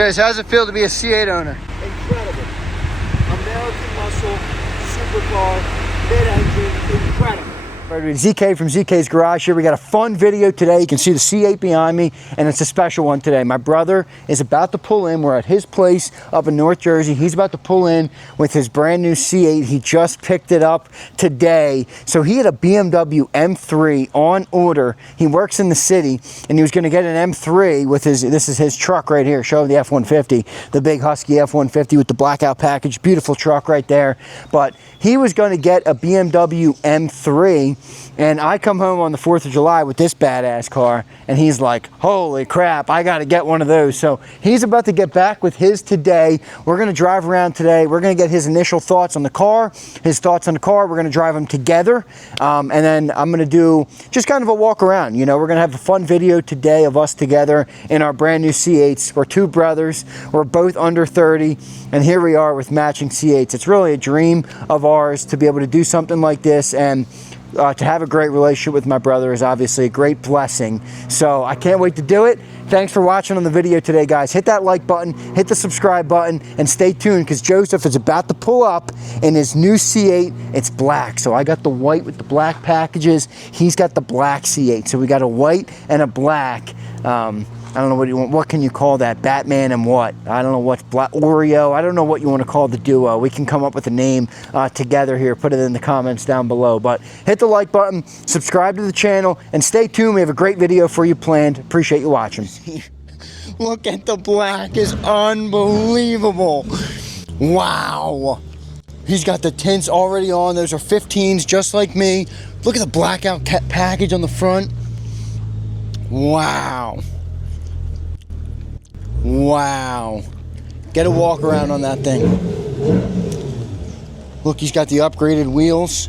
Jez, how's it feel to be a C8 owner? Incredible. American muscle, supercar, mid-engine, incredible. ZK from ZK's Garage here. We got a fun video today. You can see the C8 behind me, and it's a special one today. My brother is about to pull in. We're at his place up in North Jersey. He's about to pull in with his brand new C8. He just picked it up today. So he had a BMW M3 on order. He works in the city, and he was going to get an M3 with his, this is his truck right here. Show him the F-150, the big Husky F-150 with the blackout package. Beautiful truck right there. But he was going to get a BMW M3, and I come home on the 4th of July with this badass car, and he's like, holy crap, I got to get one of those. So he's about to get back with his today. We're going to drive around today. We're going to get his initial thoughts on the car, his thoughts on the car. We're going to drive them together, and then I'm going to do just kind of a walk around. You know, we're going to have a fun video today of us together in our brand new C8s. We're two brothers. We're both under 30, and here we are with matching C8s. It's really a dream of ours to be able to do something like this, and to have a great relationship with my brother is obviously a great blessing. So I can't wait to do it. Thanks for watching on the video today, guys. Hit that like button, hit the subscribe button, and stay tuned because Joseph is about to pull up in his new C8. It's black. So I got the white with the black packages. He's got the black C8. So we got a white and a black. I don't know what you want. What can you call that? Batman and what? I don't know what's black. Oreo. I don't know what you want to call the duo. We can come up with a name together here. Put it in the comments down below. But hit the like button, subscribe to the channel, and stay tuned. We have a great video for you planned. Appreciate you watching. Look at the black. It's unbelievable. Wow. He's got the tints already on. Those are 15s just like me. Look at the blackout package on the front. Wow. Wow. Get a walk around on that thing. Look, he's got the upgraded wheels.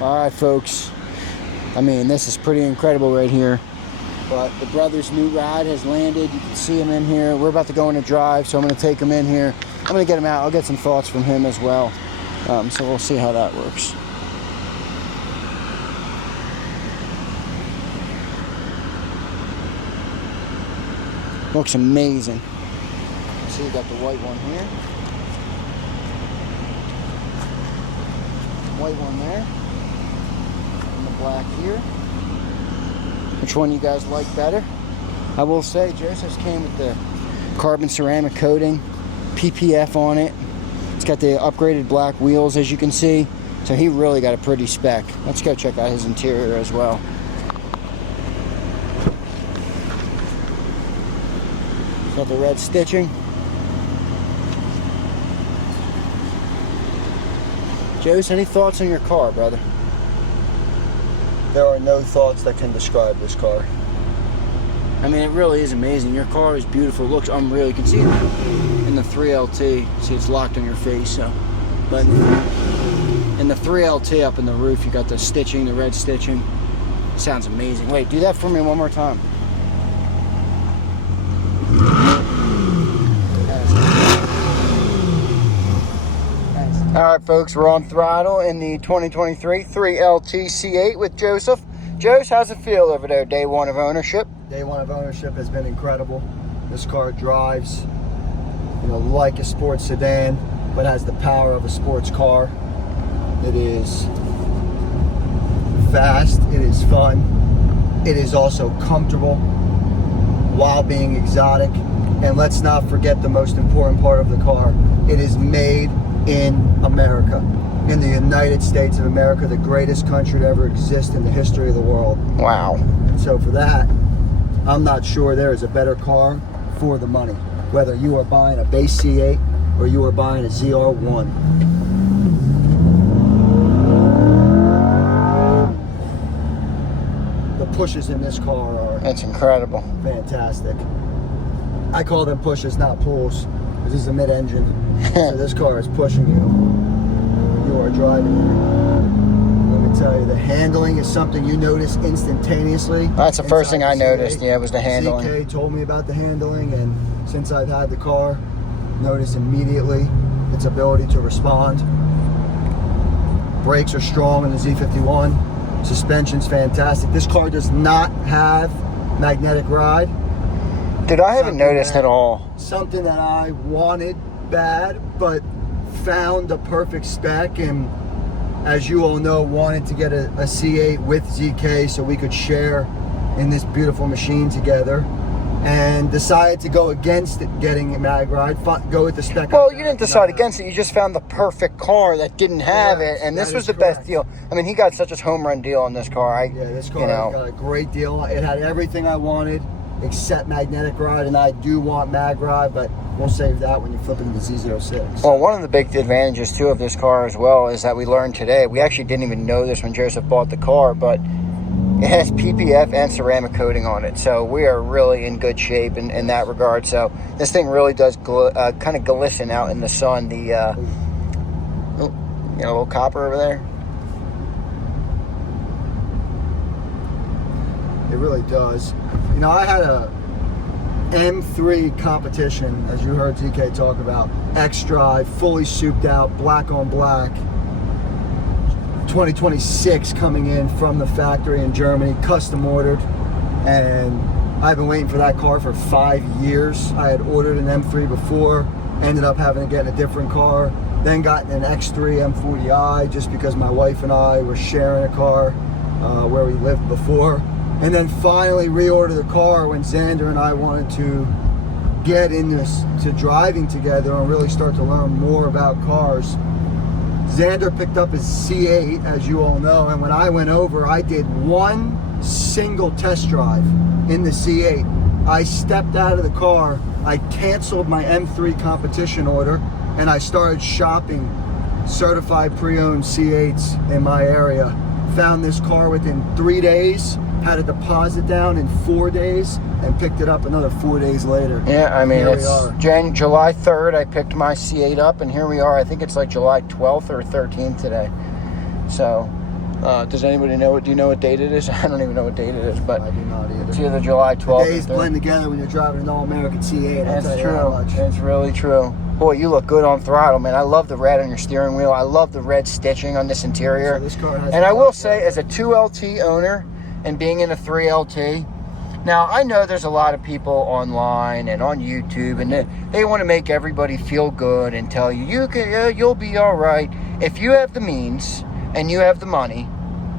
Alright folks, I mean this is pretty incredible right here. But the brother's new ride has landed. You can see him in here. We're about to go on a drive, so I'm going to take him in here. I'm going to get him out. I'll get some thoughts from him as well. So we'll see how that works. Looks amazing. See, you got the white one here. White one there. And the black here. Which one you guys like better? I will say, Joseph's came with the carbon ceramic coating, PPF on it. It's got the upgraded black wheels, as you can see. So he really got a pretty spec. Let's go check out his interior as well. Got the red stitching. Jose, any thoughts on your car, brother? There are no thoughts that can describe this car. I mean, it really is amazing. Your car is beautiful. It looks unreal. You can see it in the 3LT. See, it's locked on your face. So, but in the 3LT up in the roof, you got the stitching, the red stitching. Sounds amazing. Wait, do that for me one more time. All right, folks, we're on throttle in the 2023 3LT C8 with Joseph. Jose, how's it feel over there, day one of ownership? Day one of ownership has been incredible. This car drives, you know, like a sports sedan, but has the power of a sports car. It is fast, it is fun, it is also comfortable while being exotic. And let's not forget the most important part of the car. It is made in America, in the United States of America, the greatest country to ever exist in the history of the world. Wow. So for that, I'm not sure there is a better car for the money, whether you are buying a base C8 or you are buying a ZR1. The pushes in this car are That's incredible. fantastic. I call them pushes, not pulls, because this is a mid-engine. So this car is pushing you. You are driving it. Let me tell you, the handling is something you notice instantaneously. That's the first thing I noticed. Yeah, it was the handling. CK told me about the handling, and since I've had the car, noticed immediately its ability to respond. Brakes are strong in the Z51. Suspension's fantastic. This car does not have magnetic ride. Dude, I haven't noticed at all. Something that I wanted bad, but found the perfect spec, and as you all know, wanted to get a C8 with ZK so we could share in this beautiful machine together, and decided to go against it getting a mag ride, go with the spec. Well, you didn't decide against it. You just found the perfect car that didn't have it, and this was the best deal. I mean, he got such a home run deal on this car. Yeah, this car got a great deal. It had everything I wanted except magnetic ride, and I do want mag ride, but we'll save that when you flip into the Z06. Well, one of the big advantages too of this car as well is that we learned today, we actually didn't even know this when Joseph bought the car, but it has PPF and ceramic coating on it, so we are really in good shape in that regard. So this thing really does kind of glisten out in the sun. The you know, a little copper over there. It really does. You know, I had a M3 competition, as you heard ZK talk about, X-Drive, fully souped out, black on black, 2026 coming in from the factory in Germany, custom ordered, and I've been waiting for that car for 5 years. I had ordered an M3 before, ended up having to get in a different car, then got an X3 M40i just because my wife and I were sharing a car where we lived before. And then finally reordered the car when Xander and I wanted to get into driving together and really start to learn more about cars. Xander picked up his C8, as you all know, and when I went over, I did one single test drive in the C8. I stepped out of the car, I canceled my M3 competition order, and I started shopping certified pre-owned C8s in my area. Found this car within 3 days, had a deposit down in 4 days, and picked it up another 4 days later. Yeah, I mean, it's July 3rd, I picked my C8 up, and here we are. I think it's like July 12th or 13th today. So, does anybody know? Do you know what date it is? I don't even know what date it is, but I do not either. It's either July 12th. The days blend together when you're driving an all-American C8. That's true. It's really true. Boy, you look good on throttle, man. I love the red on your steering wheel. I love the red stitching on this interior. So this car has, and I will say, as a 2LT owner and being in a 3LT, now I know there's a lot of people online and on YouTube, and they want to make everybody feel good and tell you you'll be all right. If you have the means and you have the money,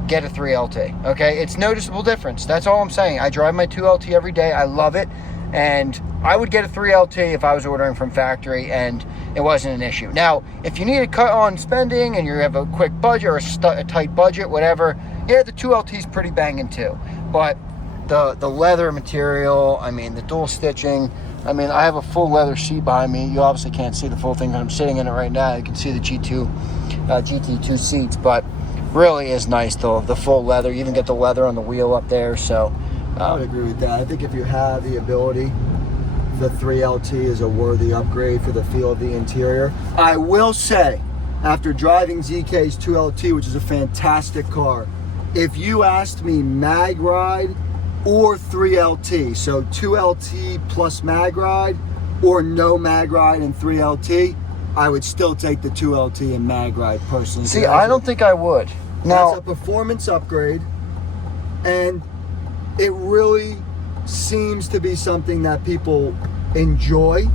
get a 3LT. Okay, it's noticeable difference. That's all I'm saying. I drive my 2LT every day. I love it, and I would get a 3LT if I was ordering from factory and it wasn't an issue. Now, if you need to cut on spending and you have a quick budget or a tight budget, whatever, yeah, the 2LT is pretty banging too. But the leather material, I mean, the dual stitching, I mean, I have a full leather seat behind me. You obviously can't see the full thing, but I'm sitting in it right now. You can see the GT2 seats, but really is nice, the full leather. You even get the leather on the wheel up there. So I would agree with that. I think if you have the ability, the 3LT is a worthy upgrade for the feel of the interior. I will say, after driving ZK's 2LT, which is a fantastic car, if you asked me mag ride or 3LT, so 2LT plus mag ride or no mag ride and 3LT, I would still take the 2LT and mag ride personally. See, I don't think I would. Now, that's a performance upgrade, and it really seems to be something that people enjoy.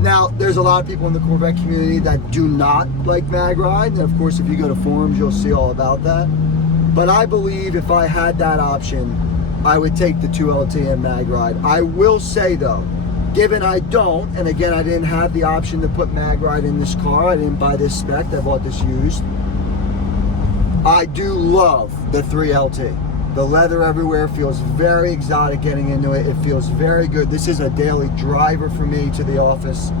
Now, there's a lot of people in the Corvette community that do not like mag ride, and of course, if you go to forums, you'll see all about that. But I believe if I had that option, I would take the 2LT and mag ride. I will say though, given I don't, and again, I didn't have the option to put mag ride in this car, I didn't buy this spec, I bought this used, I do love the 3LT. The leather everywhere feels very exotic getting into it. It feels very good. This is a daily driver for me to the office.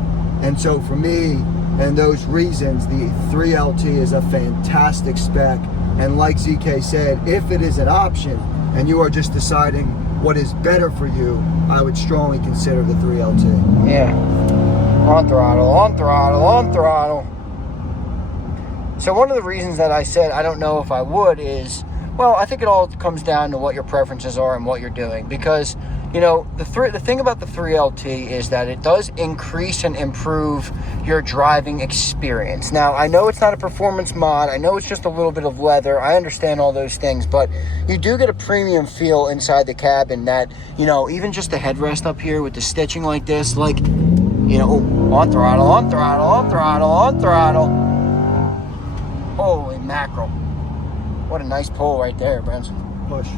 And so for me, and those reasons, the 3LT is a fantastic spec. And like ZK said, if it is an option and you are just deciding what is better for you, I would strongly consider the 3LT. Yeah. On throttle, on throttle, on throttle. So one of the reasons that I said I don't know if I would is, well, I think it all comes down to what your preferences are and what you're doing. Because you know, the thing about the 3LT is that it does increase and improve your driving experience. Now, I know it's not a performance mod. I know it's just a little bit of leather. I understand all those things, but you do get a premium feel inside the cabin that, you know, even just the headrest up here with the stitching like this, like, you know, on throttle, on throttle, on throttle, on throttle. Holy mackerel. What a nice pull right there, Brent. Push.